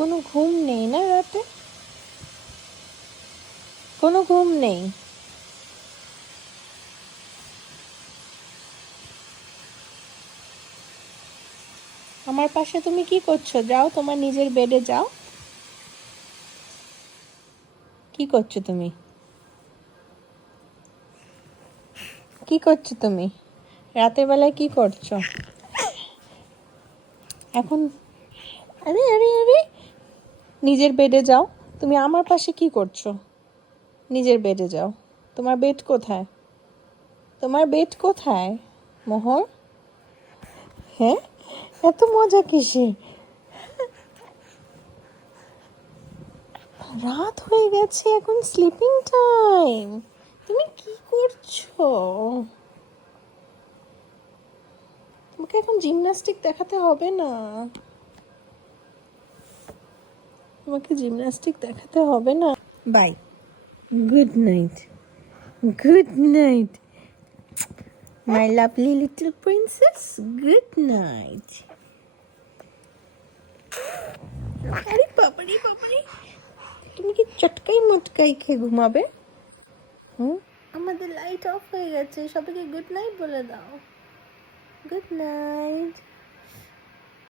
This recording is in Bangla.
কোনো ঘুম নেই না রাতে? কোনো ঘুম নেই? আমার পাশে তুমি কি করছো? যাও তোমার নিজের বেডে যাও। কি করছো তুমি? কি করছো তুমি? রাতের বেলায় কি করছো এখন? আরে আরে আরে, নিজের বেডে যাও। তুমি আমার পাশে কি করছো? নিজের বেডে যাও। তোমার বেড কোথায়? তোমার বেড কোথায় মোহর? হ্যাঁ, এত মজা কিসে? রাত হয়ে গেছে, এখন স্লিপিং টাইম। তুমি কি করছো? তোমাকে এখন জিমন্যাস্টিক দেখাতে হবে না। তোমাকে জিমন্যাস্টিক দেখাতে হবে না। Bye. Good night. Good night my lovely little princess. Good night. আরে বাবারে বাবারে, তুমি কি চটকাই মটকাই খেয়ে ঘুমাবে? হুম, আমাদের লাইট অফ হয়ে গেছে, সবাইকে গুড নাইট বলে দাও। Good night.